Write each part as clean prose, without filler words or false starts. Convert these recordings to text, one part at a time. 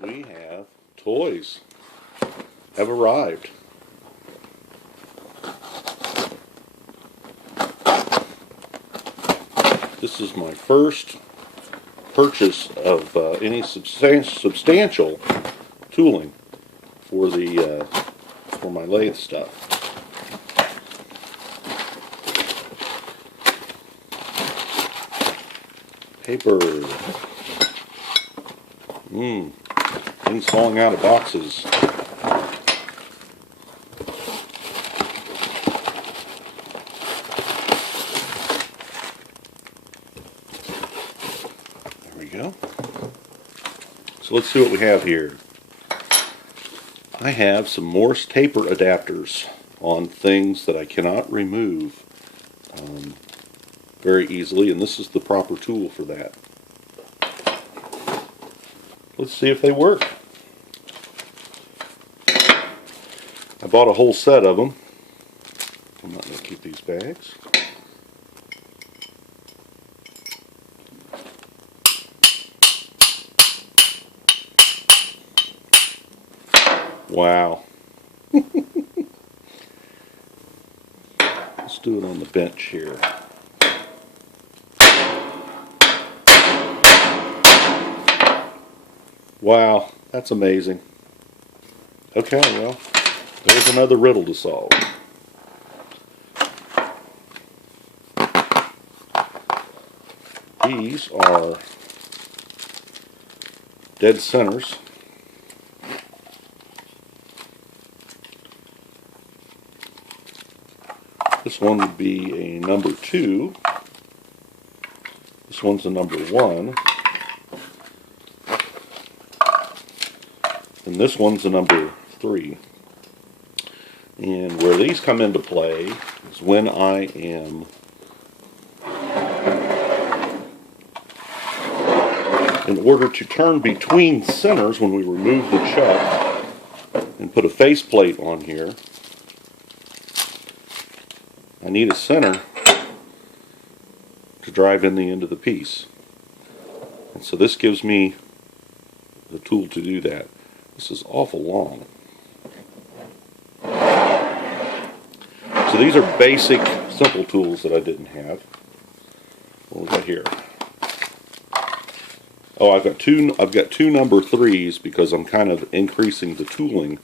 we have toys have arrived. This is my first purchase of any substantial tooling for the for my lathe stuff. Paper. Things falling out of boxes. There we go. So let's see what we have here. I have some Morse taper adapters on things that I cannot remove very easily, and this is the proper tool for that. Let's see if they work. I bought a whole set of them. I'm not going to keep these bags. Wow. Let's do it on the bench here. Wow, that's amazing. Okay, well, there's another riddle to solve. These are dead centers. This one would be a number 2. This one's a number 1. And this one's a number 3. And where these come into play is when I am in order to turn between centers, when we remove the chuck and put a faceplate on here, I need a center to drive in the end of the piece. And so this gives me the tool to do that. This is awful long. So these are basic, simple tools that I didn't have. What we got here? Oh, I've got two number 3s because I'm kind of increasing the tooling.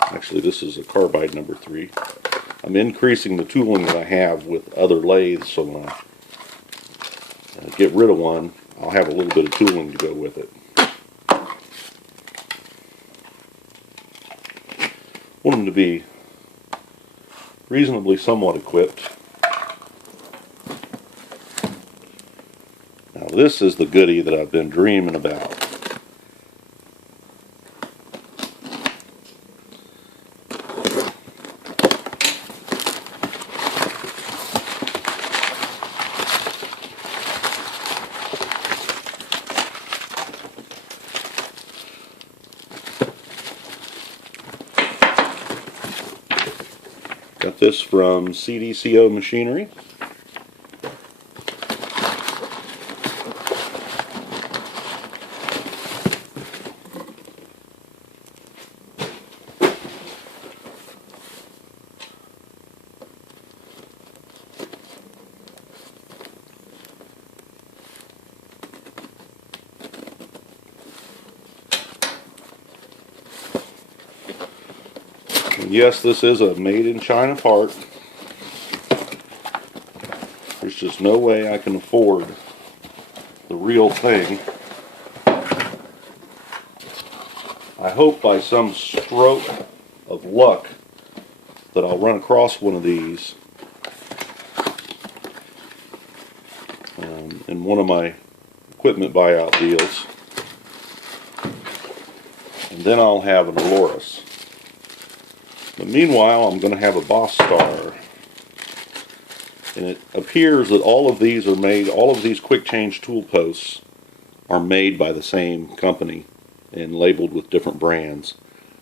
Actually, this is a carbide number 3. I'm increasing the tooling that I have with other lathes, so when I get rid of one, I'll have a little bit of tooling to go with it. Want them to be reasonably somewhat equipped. Now this is the goodie that I've been dreaming about. Got this from CDCO Machinery. And yes, this is a made in China part. There's just no way I can afford the real thing. I hope by some stroke of luck that I'll run across one of these in one of my equipment buyout deals, and then I'll have an Aloris. But meanwhile, I'm going to have a Boss Star. And it appears that all of these are made, all of these quick change tool posts are made by the same company and labeled with different brands.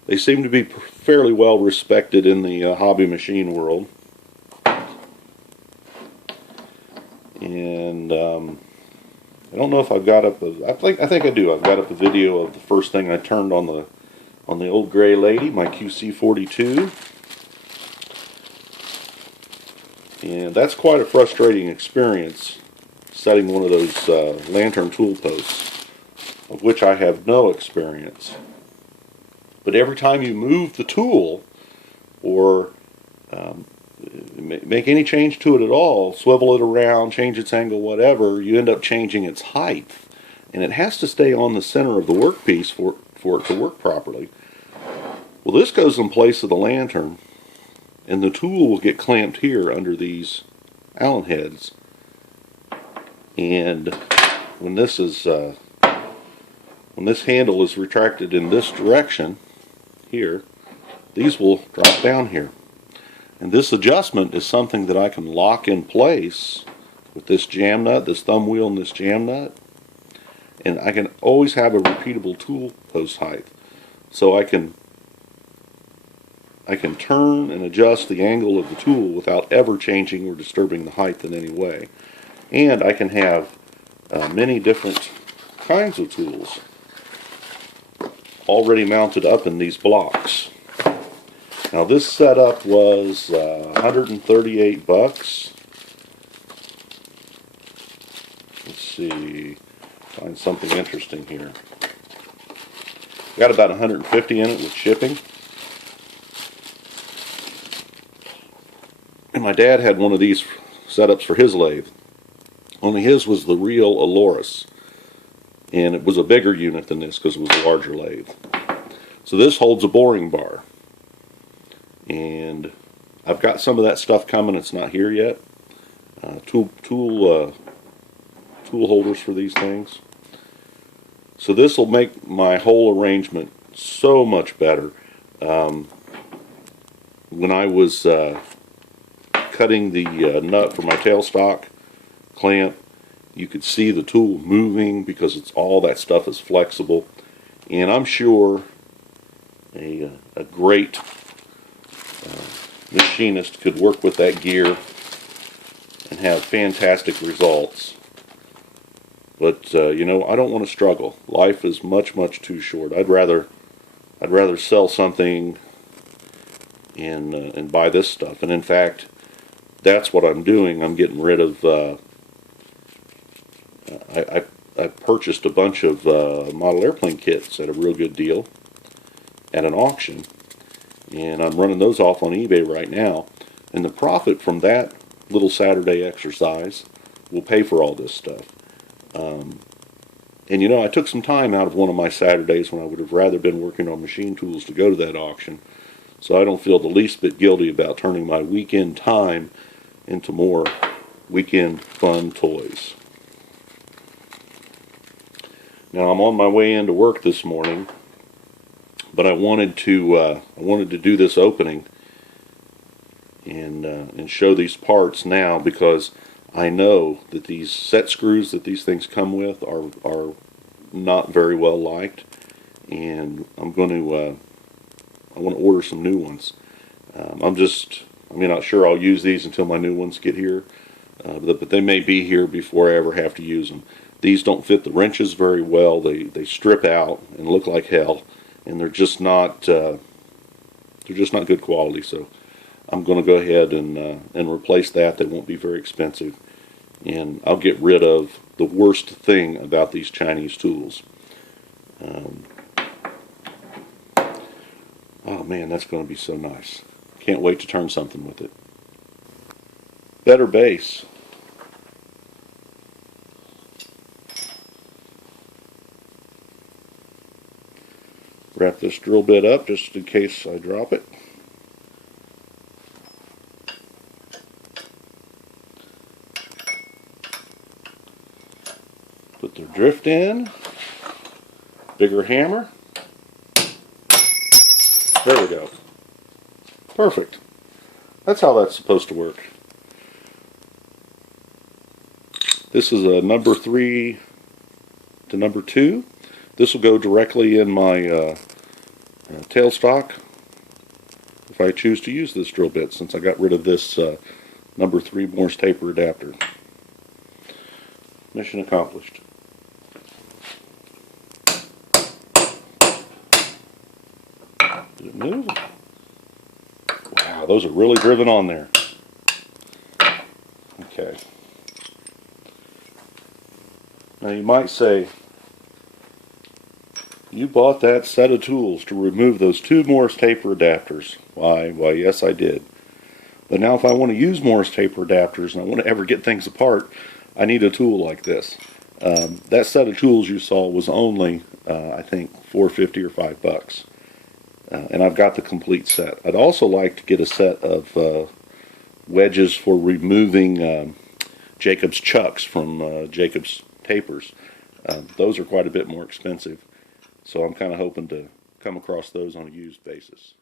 They seem to be fairly well respected in the hobby machine world. And I don't know if I've got up I think I do. I've got up a video of the first thing I turned on the old gray lady, my QC42. And that's quite a frustrating experience, setting one of those lantern tool posts, of which I have no experience. But every time you move the tool, or make any change to it at all, swivel it around, change its angle, whatever, you end up changing its height. And it has to stay on the center of the workpiece for it to work properly. Well, this goes in place of the lantern, and the tool will get clamped here under these Allen heads. And when this handle is retracted in this direction, here, these will drop down here. And this adjustment is something that I can lock in place with this jam nut, this thumb wheel and this jam nut. And I can always have a repeatable tool post height. So I can turn and adjust the angle of the tool without ever changing or disturbing the height in any way. And I can have many different kinds of tools already mounted up in these blocks. Now this setup was $138. Let's see, find something interesting here. Got about 150 in it with shipping. And my dad had one of these setups for his lathe. Only his was the real Aloris. And it was a bigger unit than this because it was a larger lathe. So this holds a boring bar. And I've got some of that stuff coming. It's not here yet. Tool holders for these things. So this will make my whole arrangement so much better. When I was cutting the nut for my tailstock clamp, you could see the tool moving because all that stuff is flexible. And I'm sure a great machinist could work with that gear and have fantastic results. But you know, I don't want to struggle. Life is much too short. I'd rather sell something and buy this stuff. And in fact, that's what I'm doing. I'm getting rid of. I purchased a bunch of model airplane kits at a real good deal at an auction, and I'm running those off on eBay right now. And the profit from that little Saturday exercise will pay for all this stuff. And you know, I took some time out of one of my Saturdays when I would have rather been working on machine tools to go to that auction. So I don't feel the least bit guilty about turning my weekend time into more weekend fun toys. Now I'm on my way into work this morning, but I wanted to do this opening and show these parts now, because I know that these set screws that these things come with are not very well liked, and I'm going to I want to order some new ones. I'm not sure I'll use these until my new ones get here, but they may be here before I ever have to use them. These don't fit the wrenches very well. They strip out and look like hell, and they're just not good quality. So I'm going to go ahead and replace that. They won't be very expensive, and I'll get rid of the worst thing about these Chinese tools. Oh man, that's going to be so nice. Can't wait to turn something with it. Better base. Wrap this drill bit up just in case I drop it. Put the drift in. Bigger hammer. There we go. Perfect. That's how that's supposed to work. This is a number 3 to number 2. This will go directly in my tailstock if I choose to use this drill bit, since I got rid of this number 3 Morse taper adapter. Mission accomplished. Move. Wow, those are really driven on there. Okay. Now you might say, you bought that set of tools to remove those 2 Morse taper adapters. Why? Why, yes, I did. But now if I want to use Morse taper adapters and I want to ever get things apart, I need a tool like this. That set of tools you saw was only, I think, $4.50 or $5. And I've got the complete set. I'd also like to get a set of wedges for removing Jacob's chucks from Jacob's tapers. Those are quite a bit more expensive. So I'm kind of hoping to come across those on a used basis.